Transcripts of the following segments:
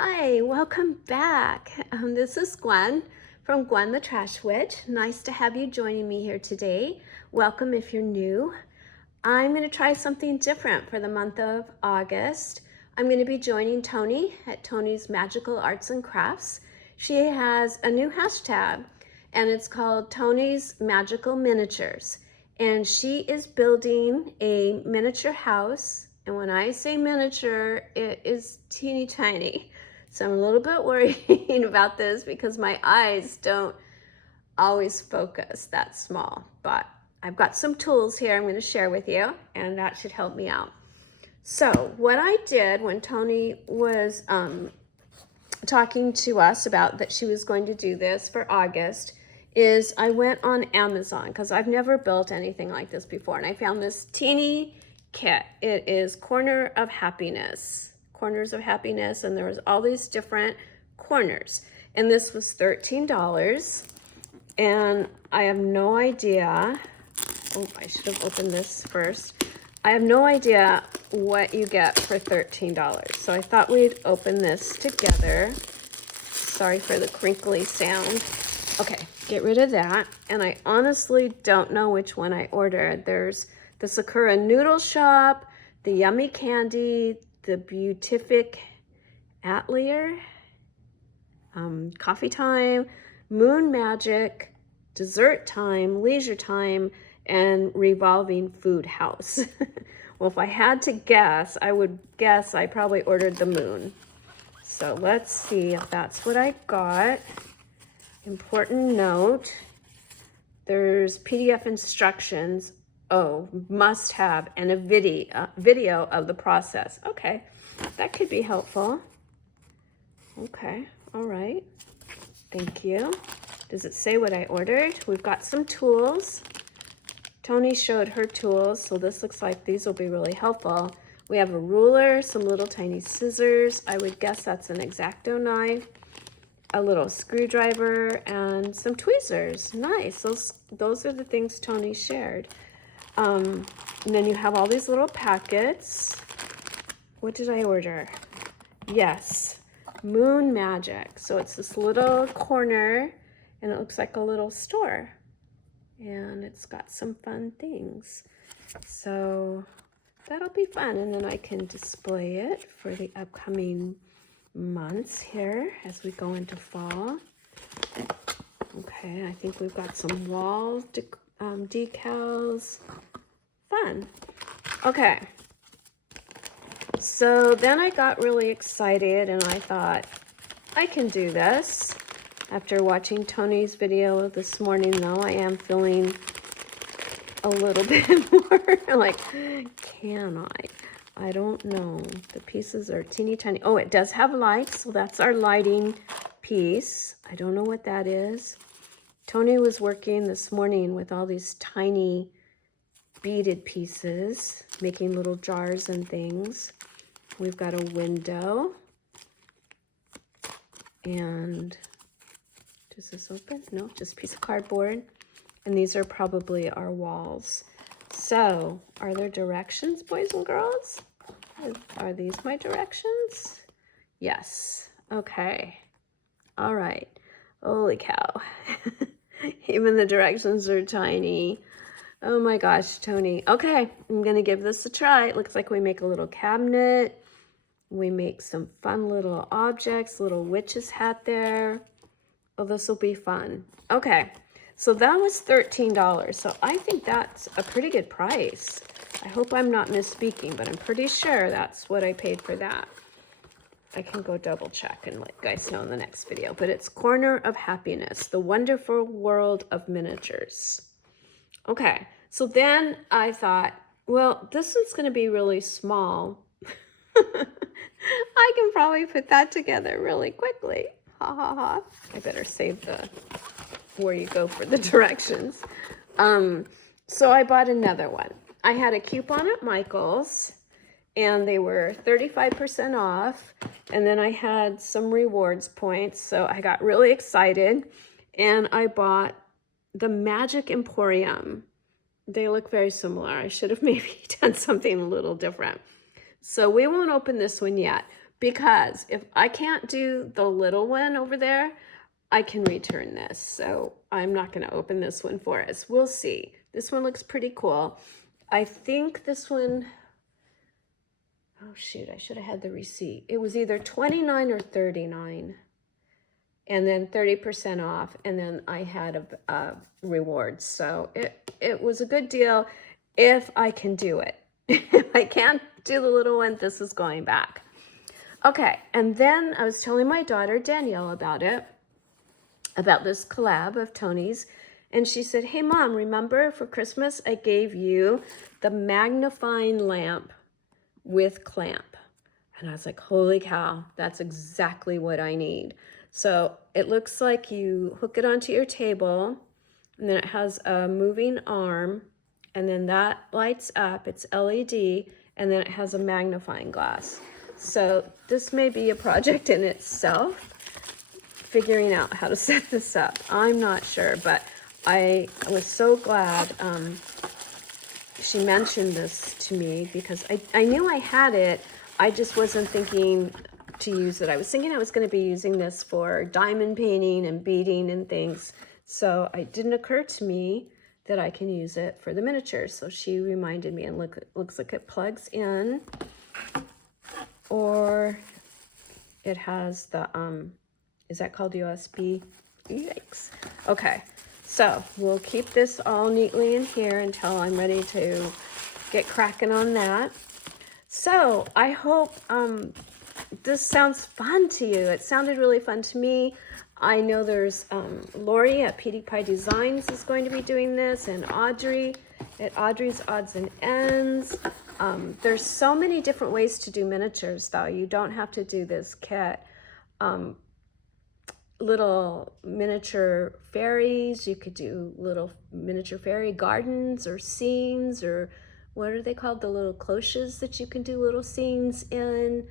Hi, welcome back. This is Gwen from Gwen the Trash Witch. Nice to have you joining me here today. Welcome if you're new. I'm going to try something different for the month of August. I'm going to be joining Toni at Toni's Magical Arts and Crafts. She has a new hashtag and it's called Toni's Magical Miniatures. And she is building a miniature house. And when I say miniature, it is teeny tiny. So I'm a little bit worried about this because my eyes don't always focus that small. But I've got some tools here I'm going to share with you, and that should help me out. So what I did when Toni was talking to us about that she was going to do this for August is I went on Amazon because I've never built anything like this before, and I found this teeny kit. It is Corners of Happiness, and there was all these different corners, and this was $13, and I have no idea. Oh, I should have opened this first. I have no idea what you get for $13, so I thought we'd open this together. Sorry for the crinkly sound. Okay, get rid of that. And I honestly don't know which one I ordered. There's the Sakura Noodle Shop, the Yummy Candy, the Beatific Atelier, Coffee Time, Moon Magic, Dessert Time, Leisure Time, and Revolving Food House. Well, if I had to guess, I would guess I probably ordered the Moon. So let's see if that's what I got. Important note, there's PDF instructions. Oh, must have, and a video of the process. Okay, that could be helpful. Okay, all right. Thank you. Does it say what I ordered? We've got some tools. Toni showed her tools, so this looks like these will be really helpful. We have a ruler, some little tiny scissors. I would guess that's an X-Acto knife, a little screwdriver, and some tweezers. Nice. Those are the things Toni shared. And then you have all these little packets. What did I order? Yes, Moon Magic. So it's this little corner, and it looks like a little store. And it's got some fun things. So that'll be fun. And then I can display it for the upcoming months here as we go into fall. Okay, I think we've got some wall decals. Fun. Okay. So then I got really excited and I thought, I can do this. After watching Toni's video this morning, though, I am feeling a little bit more like, can I? I don't know. The pieces are teeny tiny. Oh, it does have lights, so that's our lighting piece. I don't know what that is. Toni was working this morning with all these tiny beaded pieces, making little jars and things. We've got a window. And does this open? No, just a piece of cardboard. And these are probably our walls. So, are there directions, boys and girls? Are these my directions? Yes. Okay. All right. Holy cow. Even the directions are tiny. Oh my gosh, Toni. Okay, I'm going to give this a try. It looks like we make a little cabinet. We make some fun little objects, little witch's hat there. Oh, this will be fun. Okay, so that was $13. So I think that's a pretty good price. I hope I'm not misspeaking, but I'm pretty sure that's what I paid for that. I can go double check and let you guys know in the next video. But it's Corners of Happiness, the wonderful world of miniatures. Okay, so then I thought, well, this one's going to be really small. I can probably put that together really quickly. Ha ha ha. I better save the where you go for the directions. So I bought another one. I had a coupon at Michael's and they were 35% off. And then I had some rewards points. So I got really excited and I bought the Magic Emporium. They look very similar. I should have maybe done something a little different. So we won't open this one yet, because if I can't do the little one over there, I can return this. So I'm not going to open this one for us. We'll see. This one looks pretty cool. I think this one, oh shoot, I should have had the receipt. It was either 29 or 39 and then 30% off. And then I had a reward. So it was a good deal if I can do it. If I can't do the little one, this is going back. Okay, and then I was telling my daughter Danielle about this collab of Toni's, and she said, hey Mom, remember for Christmas I gave you the magnifying lamp with clamp? And I was like, holy cow, that's exactly what I need. So it looks like you hook it onto your table, and then it has a moving arm, and then that lights up, it's LED, and then it has a magnifying glass. So this may be a project in itself, figuring out how to set this up. I'm not sure, but I was so glad she mentioned this to me, because I knew I had it. I just wasn't thinking to use it. I was thinking I was going to be using this for diamond painting and beading and things. So it didn't occur to me that I can use it for the miniatures. So she reminded me, and look, it looks like it plugs in, or it has the, is that called USB? Yikes. Okay, so we'll keep this all neatly in here until I'm ready to get cracking on that. So I hope this sounds fun to you. It sounded really fun to me. I know there's Lori at Petey Pie Designs is going to be doing this, and Audrey at Audrey's Odds and Ends. There's so many different ways to do miniatures, though. You don't have to do this kit. Little miniature fairies. You could do little miniature fairy gardens or scenes, or what are they called? The little cloches that you can do little scenes in.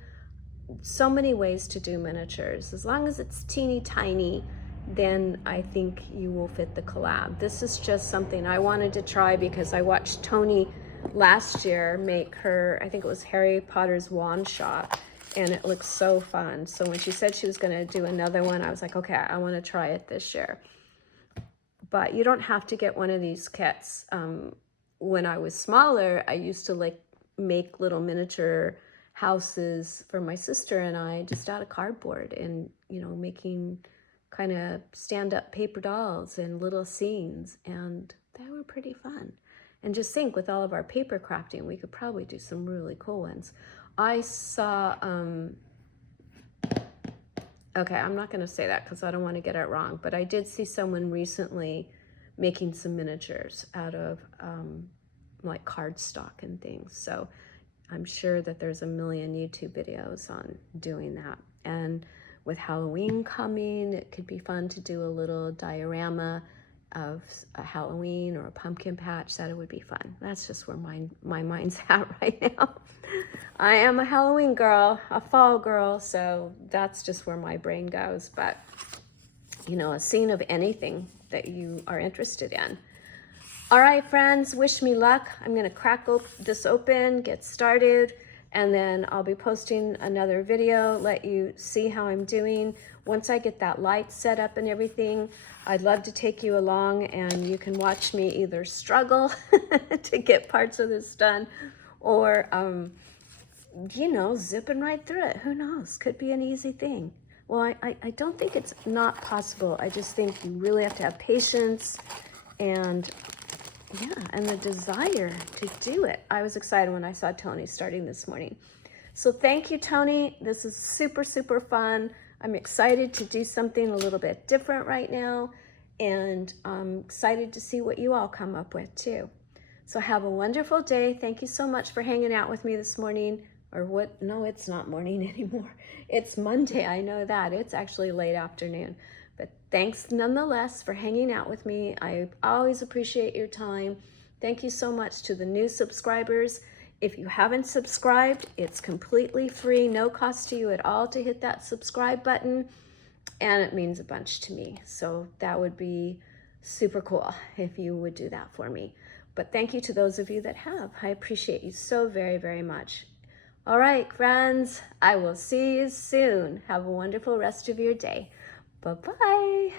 So many ways to do miniatures. As long as it's teeny tiny, then I think you will fit the collab. This is just something I wanted to try because I watched Toni last year make her, I think it was Harry Potter's wand shop, and it looks so fun. So when she said she was going to do another one, I was like, okay, I want to try it this year. But you don't have to get one of these kits. When I was smaller, I used to like make little miniature houses for my sister and I, just out of cardboard, and you know, making kind of stand-up paper dolls and little scenes, and they were pretty fun. And just think, with all of our paper crafting, we could probably do some really cool ones. I saw okay, I'm not going to say that because I don't want to get it wrong, but I did see someone recently making some miniatures out of like cardstock and things. So I'm sure that there's a million YouTube videos on doing that. And with Halloween coming, it could be fun to do a little diorama of a Halloween or a pumpkin patch. That it would be fun. That's just where my mind's at right now. I am a Halloween girl, a fall girl, so that's just where my brain goes. But, you know, a scene of anything that you are interested in. All right, friends, wish me luck. I'm going to crack this open, get started, and then I'll be posting another video, let you see how I'm doing. Once I get that light set up and everything, I'd love to take you along, and you can watch me either struggle to get parts of this done, or, you know, zipping right through it. Who knows? Could be an easy thing. Well, I don't think it's not possible. I just think you really have to have patience and, yeah, and the desire to do it. I was excited when I saw Toni starting this morning. So thank you, Toni. This is super, super fun. I'm excited to do something a little bit different right now, and I'm excited to see what you all come up with too. So have a wonderful day. Thank you so much for hanging out with me this morning. Or what? No, it's not morning anymore. It's Monday. I know that. It's actually late afternoon. But thanks nonetheless for hanging out with me. I always appreciate your time. Thank you so much to the new subscribers. If you haven't subscribed, it's completely free, no cost to you at all to hit that subscribe button. And it means a bunch to me. So that would be super cool if you would do that for me. But thank you to those of you that have. I appreciate you so very, very much. All right, friends, I will see you soon. Have a wonderful rest of your day. Bye-bye.